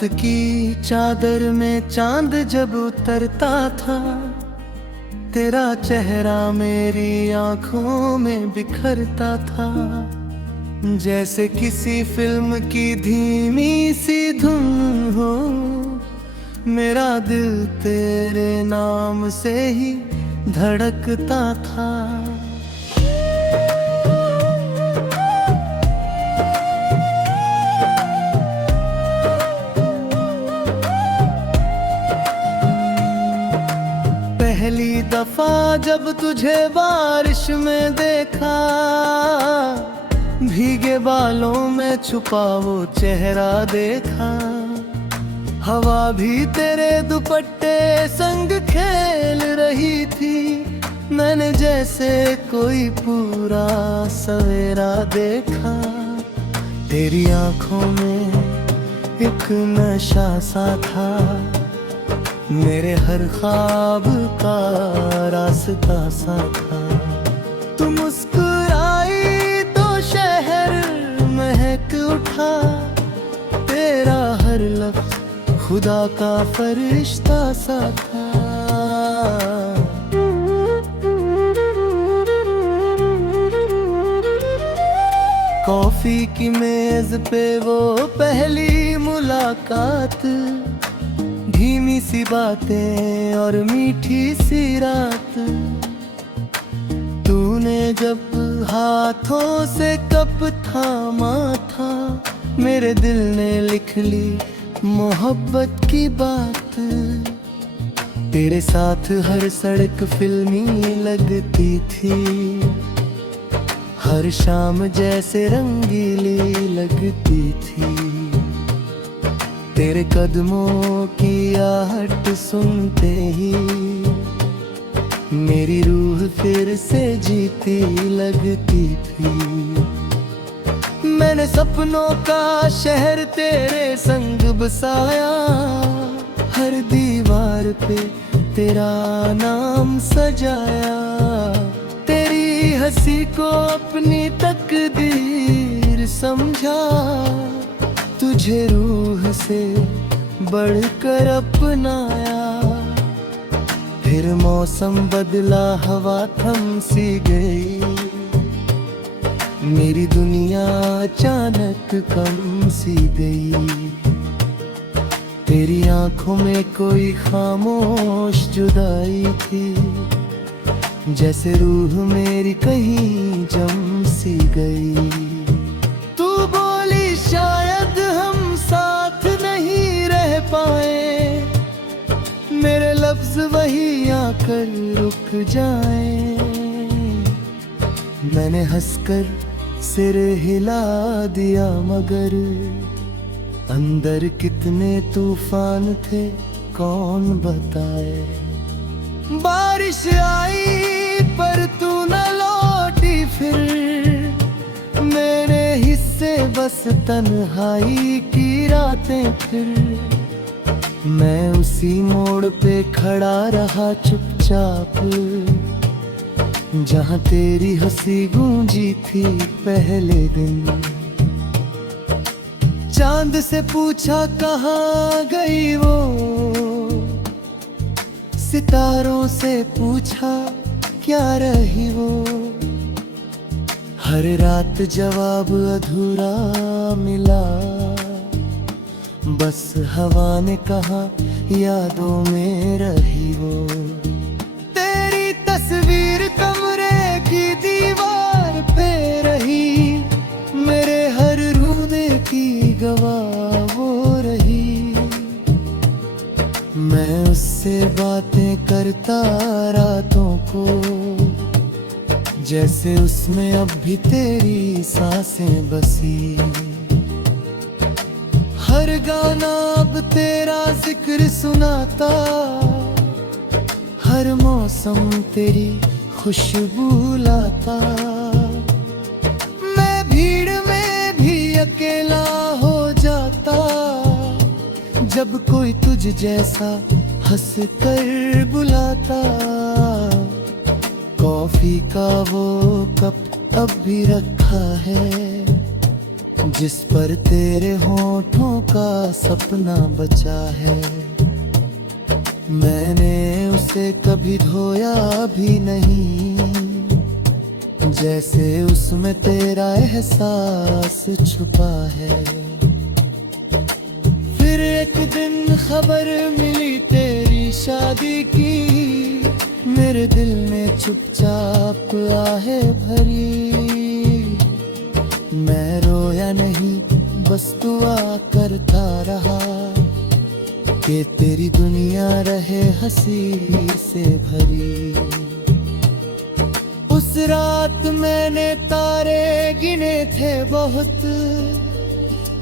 रात की चादर में चांद जब उतरता था, तेरा चेहरा मेरी आंखों में बिखरता था। जैसे किसी फिल्म की धीमी सी धुन हो, मेरा दिल तेरे नाम से ही धड़कता था। पहली दफा जब तुझे बारिश में देखा, भीगे बालों में छुपा वो चेहरा देखा। हवा भी तेरे दुपट्टे संग खेल रही थी, मैंने जैसे कोई पूरा सवेरा देखा। तेरी आंखों में एक नशा सा था, मेरे हर ख्वाब का रास्ता सा था। तू मुस्कुराई तो शहर महक उठा, तेरा हर लफ्ज खुदा का फरिश्ता सा था। कॉफी की मेज पे वो पहली मुलाकात, धीमी सी बातें और मीठी सी रात। तूने जब हाथों से कप थामा था, मेरे दिल ने लिख ली मोहब्बत की बात। तेरे साथ हर सड़क फिल्मी लगती थी, हर शाम जैसे रंगीली लगती थी। तेरे कदमों की आहट सुनते ही मेरी रूह फिर से जीती लगती थी। मैंने सपनों का शहर तेरे संग बसाया, हर दीवार पे तेरा नाम सजाया। तेरी हंसी को अपनी तकदीर समझा, तुझे रूह से बढ़कर अपनाया। फिर मौसम बदला, हवा थम सी गई, मेरी दुनिया अचानक कम सी गई। तेरी आंखों में कोई खामोश जुदाई थी, जैसे रूह मेरी कहीं जम सी गई। तू बोली शायद हम साथ नहीं रह पाए, मेरे लफ्ज वही आकर रुक जाए। मैंने हंसकर सिर हिला दिया, मगर अंदर कितने तूफान थे कौन बताए। बारिश आई पर तू न लौटी, फिर मेरे हिस्से बस तन्हाई की रातें। फिर मैं उसी मोड़ पे खड़ा रहा चुपचाप, जहाँ तेरी हंसी गूंजी थी पहले दिन। चांद से पूछा कहाँ गई वो, सितारों से पूछा क्या रही वो। हर रात जवाब अधूरा मिला, बस हवा ने कहा यादों में रही वो। तेरी तस्वीर कमरे की दीवार पे रही, मेरे हर रोने की गवाह वो रही। मैं उससे बातें करता रातों को, जैसे उसमें अब भी तेरी सांसें बसी। हर गाना अब तेरा जिक्र सुनाता, हर मौसम तेरी खुशबू लाता। मैं भीड़ में भी अकेला हो जाता, जब कोई तुझ जैसा हंस कर बुलाता। कॉफी का वो कप अब भी रखा है, जिस पर तेरे होठों का सपना बचा है। मैंने उसे कभी धोया भी नहीं, जैसे उसमें तेरा एहसास छुपा है। फिर एक दिन खबर मिली तेरी शादी की, मेरे दिल में चुपचाप आहे भरी। मैं रोया नहीं, बस दुआ करता रहा कि तेरी दुनिया रहे हंसी से भरी। उस रात मैंने तारे गिने थे बहुत,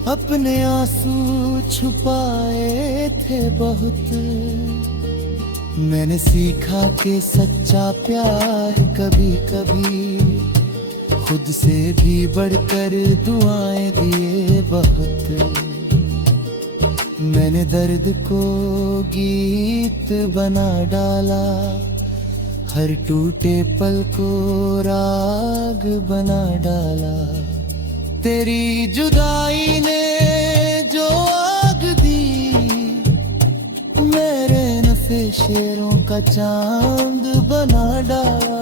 अपने आंसू छुपाए थे बहुत। मैंने सीखा कि सच्चा प्यार कभी कभी खुद से भी बढ़कर दुआएं दिए बहुत। मैंने दर्द को गीत बना डाला, हर टूटे पल को राग बना डाला। तेरी जुदाई ने जो आग दी, मेरे नफे शेरों का चांद बना डाला।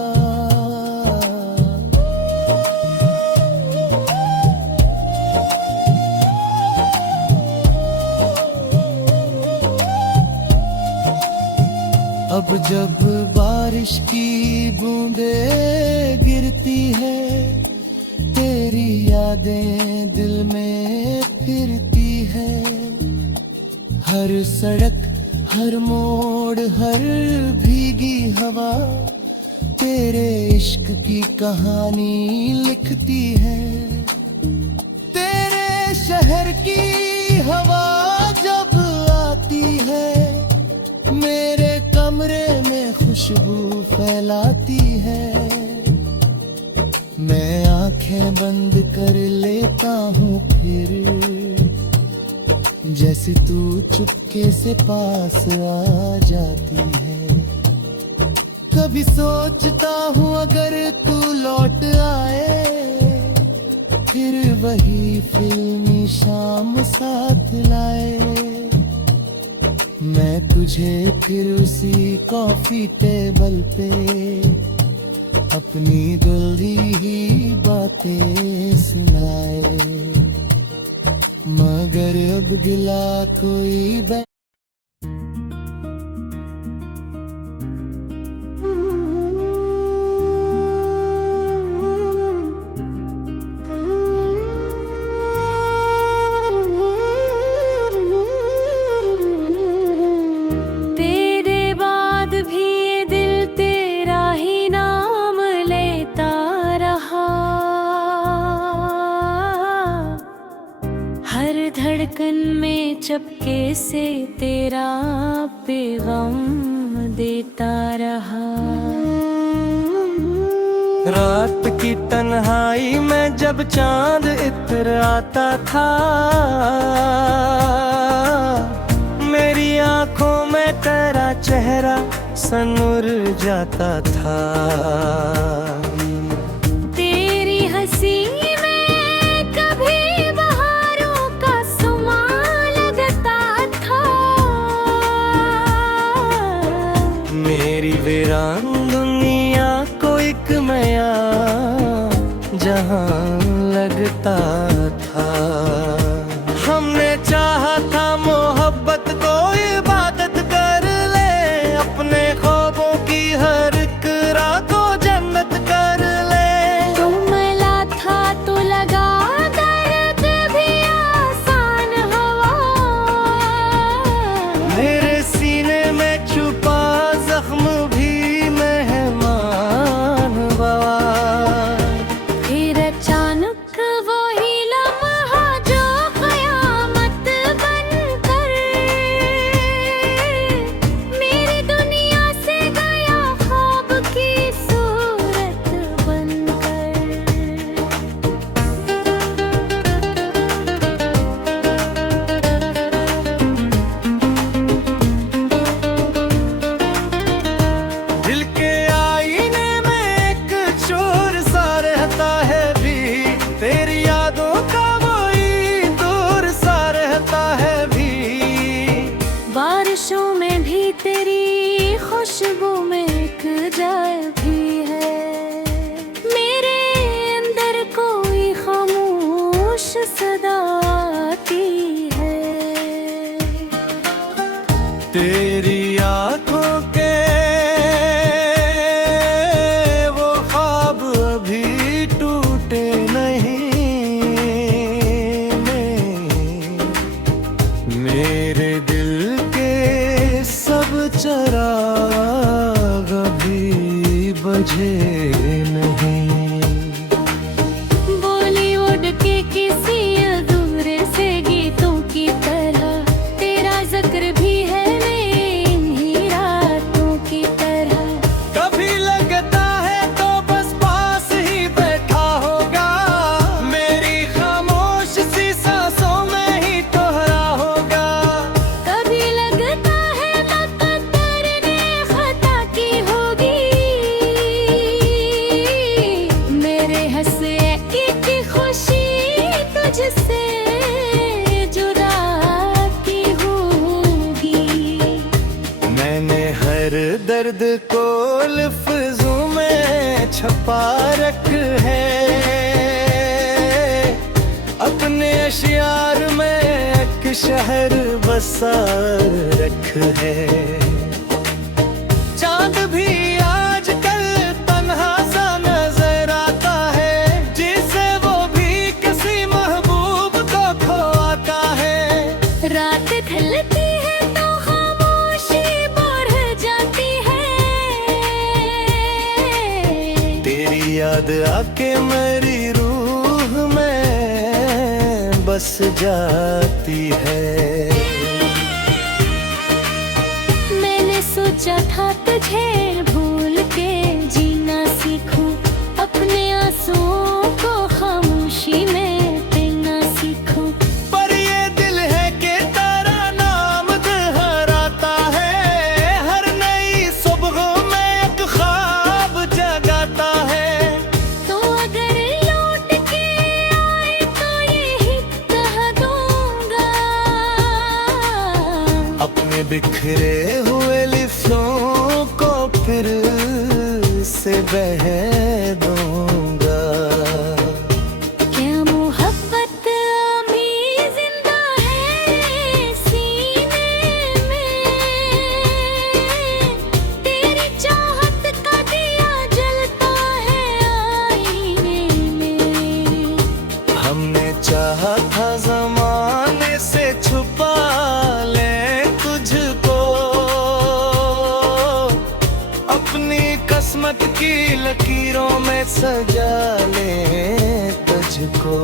अब जब बारिश की बूंदें गिरती है, तेरी यादें दिल में फिरती है। हर सड़क, हर मोड़, हर भीगी हवा तेरे इश्क की कहानी लिखती है। तेरे शहर की हवा जब आती है, मेरे कमरे में खुशबू फैलाती है। मैं आंखें बंद कर लेता हूँ फिर, जैसे तू चुपके से पास आ जाती है। कभी सोचता हूँ अगर तू लौट आए, फिर वही फिल्मी शाम साथ लाए। मैं तुझे फिर उसी कॉफी टेबल पे अपनी दिली ही बातें सुनाए। मगर अब गिला कोई धड़कन में चपके से तेरा पैगाम देता रहा। रात की तन्हाई में जब चांद इत्र आता था, मेरी आंखों में तेरा चेहरा सनुर जाता था। तेरी हंसी वीरान दुनिया को एक नया जहां लगता था। हमने चाहा था मोहब्बत को इबादत कर ले, अपने ख्वाबों की हर एक रात को जन्नत कर ले। तू मिला था तो लगा दर्द भी आसान हवा, मेरे सीने में छुपा जख्म भी मेहमान बाबा। फिर अचानक वो ही तेरी आंखों के वो ख्वाब अभी टूटे नहीं, मेरे दिल के सब चिराग अभी बजे नहीं। बॉलीवुड के किसी अधूरे से गीतों की तरह तेरा जिक्र भी है इन्हीं रातों की तरह। कभी लगता है तो बस पास ही बैठा होगा, मेरी खामोश सी सांसों में ही तोहरा होगा। कभी लगता है मुकद्दर ने खता की होगी, मेरे हंसे की खुशी तुझसे जुदा की होगी। मैंने हर दर्द को लफ्जों में छपा रख है, अपने अशियार में एक शहर बसा रख है। चांद भी आजकल तन्हा सा नजर आता है, जिसे वो भी किसी महबूब को खोता है। रात ढलती है तो खामोशी बढ़ जाती है, तेरी याद आके मेरी रूह में बस जाती है। मैंने सोचा था तुझे भूल के जीना सीखूं, अपने आंसुओं को खामोशी में पीना सीखूं। पर ये दिल है कि तेरा नाम दोहराता है, हर नई सुबह में एक ख्वाब जगाता है। तो अगर लौट के आए तो यही कह दूंगा, अपने बिखरे हुए लिफ्टों को फिर से बह दूंगा। क्या मोहब्बत अभी जिंदा है सीने में, तेरी चाहत का दिया जलता है आईने में। हमने चाहा था जमाने से छुपा ले तुझको, अपनी किस्मत की लकीरों में सजा ले तुझको।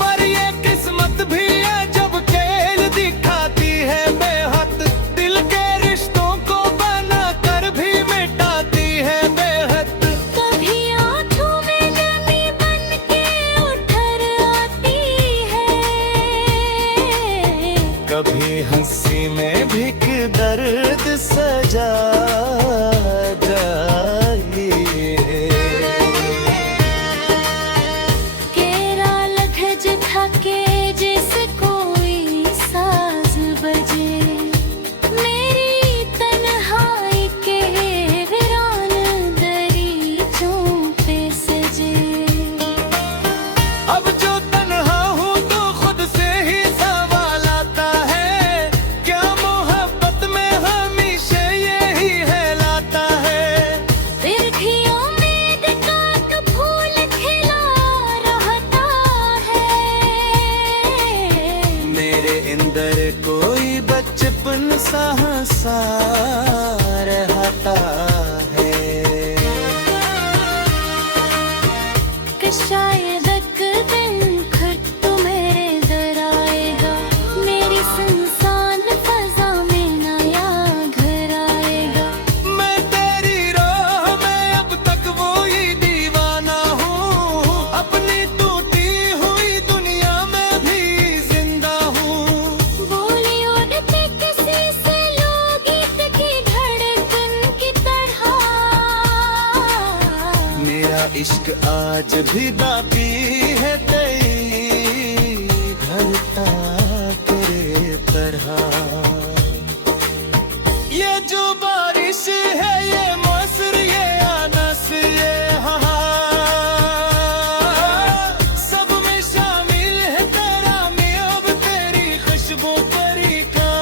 पर ये किस्मत भी है जब खेल दिखाती है बेहद, दिल के रिश्तों को बना कर भी मिटाती है बेहद। कभी आँखों में नमी बन के उठर आती है, कभी हंसी में भीग दर्द सजा जाइए। केरा लठज थके जैसे कोई साज बजे, मेरी तन्हाई के वीरान दरीचों पे सजे। अब जो तन्हा हूँ तो खुद से ही सवाल आता है, क्या मोहब्बत में हमेशा यही है लाता है। फिर भी उम्मीद का एक फूल खिला रहता है, मेरे अंदर कोई बचपन सा हंसा रहता है। कि शायद एक दिन फिर तू मेरे दर आएगा, मेरी सुनसान फजा में नया घर आएगा। मैं तेरी राह में अब तक वो ही दीवाना हूँ, अपनी टूटी हुई दुनिया में भी जिंदा हूँ। बॉलीवुड के किसी से लोकगीत की धड़कन की तरह, मेरा इश्क आज भी बाकी है तेरी धड़ता तेरे तरह। ये जो बारिश है ये मौसर ये आनस ये सब में शामिल है तेरा मैं अब तेरी खुशबू परी का।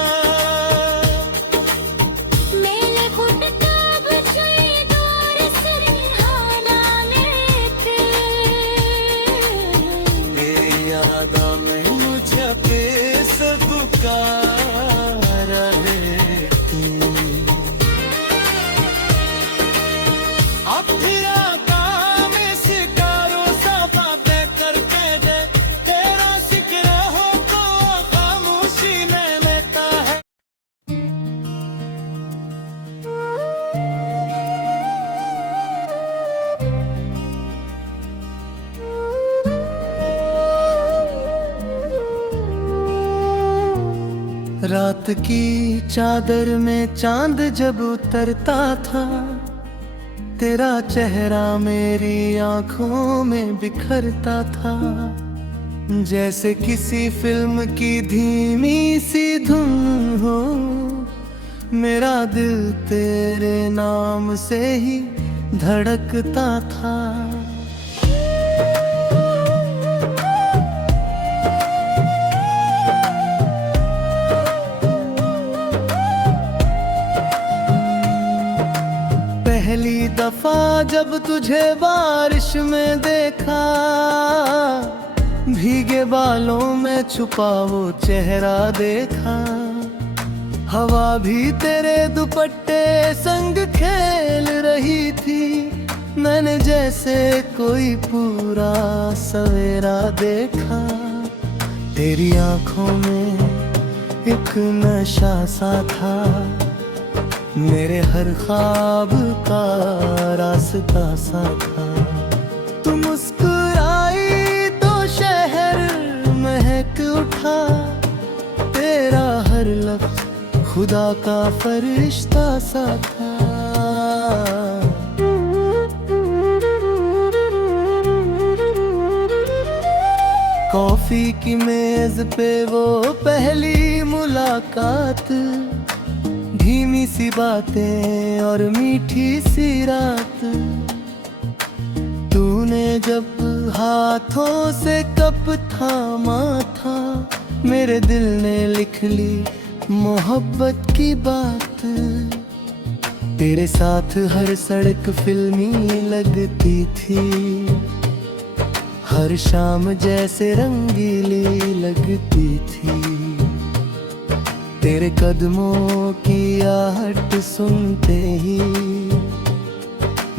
रात की चादर में चांद जब उतरता था, तेरा चेहरा मेरी आंखों में बिखरता था। जैसे किसी फिल्म की धीमी सी धुन हो, मेरा दिल तेरे नाम से ही धड़कता था। पहली दफा जब तुझे बारिश में देखा, भीगे बालों में छुपा वो चेहरा देखा। हवा भी तेरे दुपट्टे संग खेल रही थी, मैंने जैसे कोई पूरा सवेरा देखा। तेरी आंखों में एक नशा सा था, मेरे हर ख्वाब का रास्ता सा था। तू मुस्कुराई तो शहर महक उठा, तेरा हर लफ्ज खुदा का फरिश्ता सा था। कॉफी की मेज पे वो पहली मुलाकात, धीमी सी बातें और मीठी सी रात। तूने जब हाथों से कप थामा था, मेरे दिल ने लिख ली मोहब्बत की बात। तेरे साथ हर सड़क फिल्मी लगती थी, हर शाम जैसे रंगीली लगती थी। तेरे कदमों की आहट सुनते ही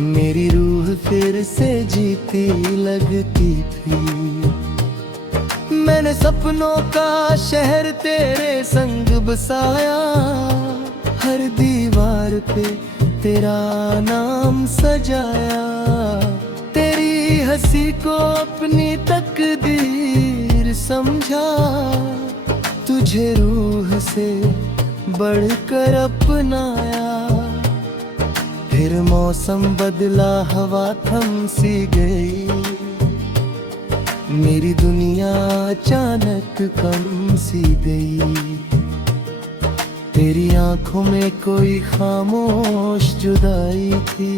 मेरी रूह फिर से जीती लगती थी। मैंने सपनों का शहर तेरे संग बसाया, हर दीवार पे तेरा नाम सजाया। तेरी हंसी को अपनी तकदीर समझा, तुझे रूह से बढ़कर अपनाया। फिर मौसम बदला, हवा थम सी गई, मेरी दुनिया अचानक कम सी गई। तेरी आंखों में कोई खामोश जुदाई थी,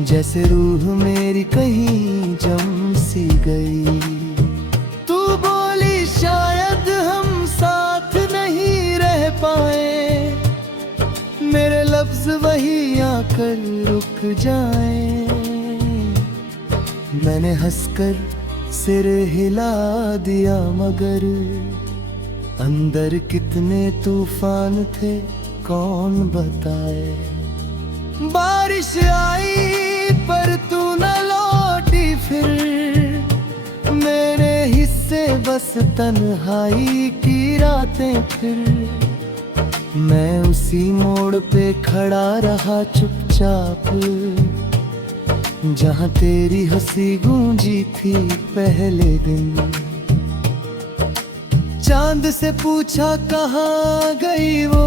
जैसे रूह मेरी कहीं जम सी गई। तू बोली शायद हम साथ नहीं रह पाए, मेरे लफ्ज वही आकर रुक जाए। मैंने हंसकर सिर हिला दिया, मगर अंदर कितने तूफान थे कौन बताए। बारिश आई पर तू न लौटी, फिर मेरे हिस्से बस तन्हाई की रातें। फिर मैं उसी मोड़ पे खड़ा रहा चुपचाप, जहाँ तेरी हंसी गूंजी थी पहले दिन। चांद से पूछा कहाँ गई वो,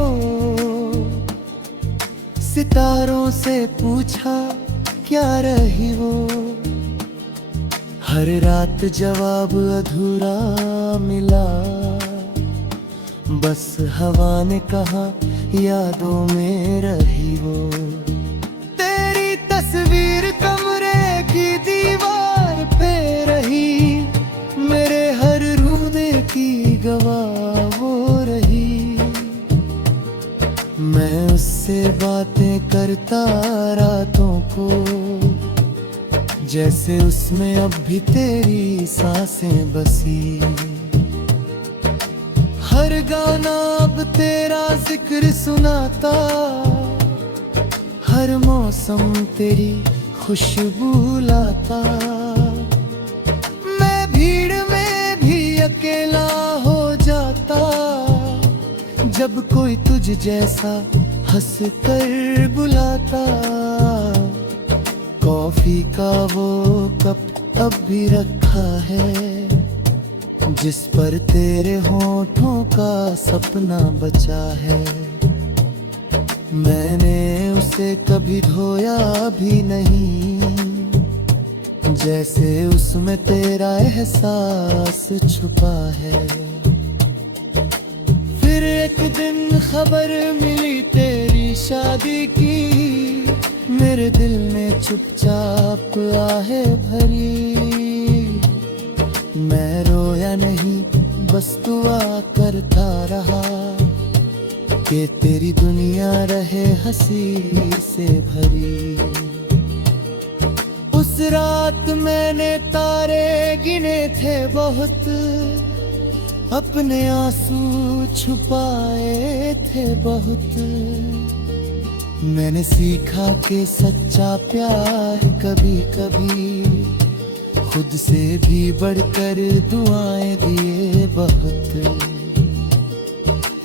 सितारों से पूछा क्या रही वो। हर रात जवाब अधूरा मिला, बस हवा ने कहा यादों में रही वो। तेरी तस्वीर कमरे की दीवार पे रही, मेरे हर रोने की गवाह वो रही। मैं उससे बातें करता रातों को, जैसे उसमें अब भी तेरी सांसें बसी। हर गाना अब तेरा जिक्र सुनाता, हर मौसम तेरी खुशबू लाता। मैं भीड़ में भी अकेला हो जाता, जब कोई तुझ जैसा हंस कर बुलाता। कॉफी का वो कप अब भी रखा है, जिस पर तेरे होठों का सपना बचा है। मैंने उसे कभी धोया भी नहीं, जैसे उसमें तेरा एहसास छुपा है। फिर एक दिन खबर मिली तेरी शादी की, मेरे दिल में चुपचाप आहें भरी। मैं रोया नहीं, बस दुआ करता रहा कि तेरी दुनिया रहे हंसी से भरी। उस रात मैंने तारे गिने थे बहुत, अपने आंसू छुपाए थे बहुत। मैंने सीखा कि सच्चा प्यार कभी कभी खुद से भी बढ़कर दुआएं दिए बहुत।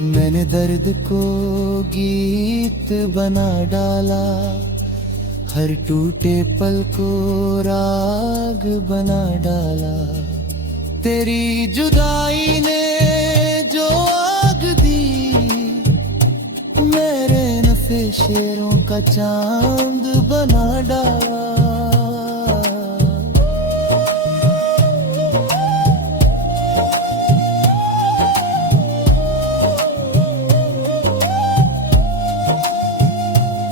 मैंने दर्द को गीत बना डाला, हर टूटे पल को राग बना डाला। तेरी जुदाई ने जो आग दी, मेरे नफे शेरों का चांद बना डाला।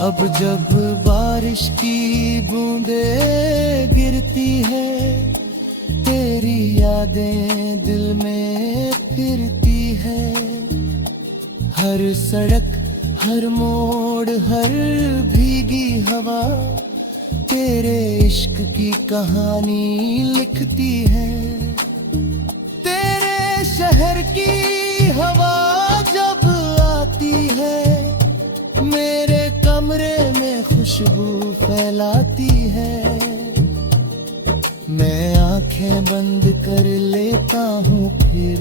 अब जब बारिश की बूंदें गिरती है, तेरी यादें दिल में फिरती है। हर सड़क, हर मोड़, हर भीगी हवा तेरे इश्क की कहानी लिखती है। तेरे शहर की हवा जब आती है, मेरे कमरे में खुशबू फैलाती है। मैं आंखें बंद कर लेता हूँ फिर,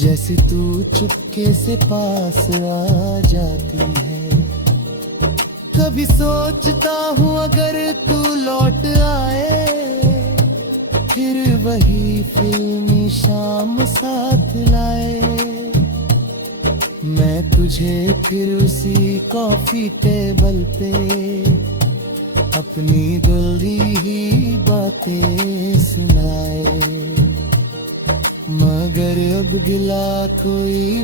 जैसे तू चुपके से पास आ जाती है। कभी सोचता हूँ अगर तू लौट आए, फिर वही फिल्मी शाम साथ लाए। मैं तुझे फिर उसी कॉफी टेबल पे अपनी दिली ही बातें सुनाए। मगर अब गिला कोई